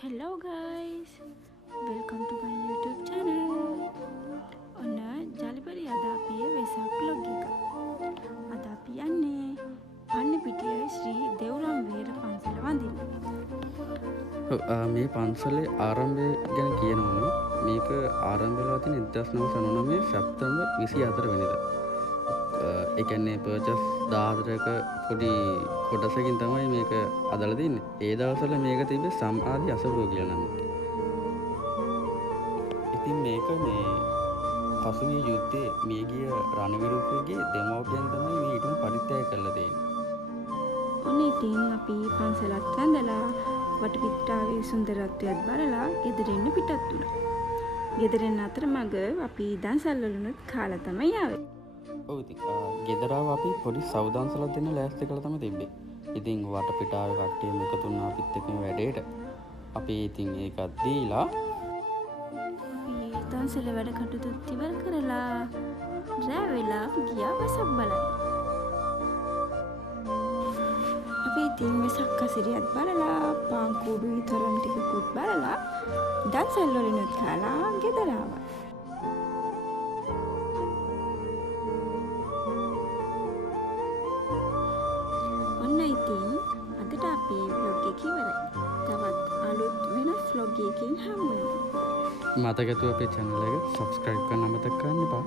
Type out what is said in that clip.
Hello guys, welcome to my YouTube channel. ඔන්න ජලිපරි අද අපි වෙසක් vlog එක. අද අපි යන්නේ පන්නිපිටිය ශ්‍රී දෙව්රම් වේර පන්සල වඳින්න. මේ පන්සලේ ආරම්භය ගැන කියනවනම් මේක ආරම්භ වෙලා තියෙන 1999 සැප්තැම්බර් 24 වෙනිදා. ඒ කියන්නේ පර්චස් 14ක පොඩි කොටසකින් තමයි මේක අදලා තින්නේ. ඒ දවස්වල මේක තිබ්බේ සම්ආදි අසපුව කියලා නම. ඉතින් මේක මේ පසුගිය යුද්ධයේ මියගිය රණවිරුකගේ දෙමව්පියන් තමයි මේ ඊටම පරිත්‍යාග කරලා තියෙන්නේ. ඔන්න ඉතින් අපි පන්සලත් වැඳලා වටපිටාවේ සුන්දරත්වයත් බලලා ගෙදරින් පිටත් වුණා. ගෙදරින් අතරමඟ අපි දන්සල් වලුනුත් කාලා තමයි ආවේ. ඔව් ඉතින් ගෙදරව අපි පොඩි සවුදන්සලක් දෙන්න ලෑස්ති කරලා තමයි තිබ්බේ. ඉතින් වටපිටාවේ කට්ටියම එකතු වුණා අපිත් එක්කම වැඩේට. අපි ඉතින් ඒකත් දීලා අපි දන්සල වැඩ කටයුතු ඉවර කරලා රෑ වෙලා ගියා වෙසක් බලන්න. අපි ඉතින් වෙසක් කසිරියත් බලලා පාන් කුඩුයි තරම් ටිකකුත් බලලා දන්සල් වලිනුත් කාලා ගෙදර ආවා. ඔන්න ඉතින් අදට අපේ vlog එක ඉවරයි. තවත් අලුත් වෙනස් vlog එකකින් හමු වෙමු. මතක ඇතුව අපේ channel එක subscribe කරන්න අමතක කරන්න එපා.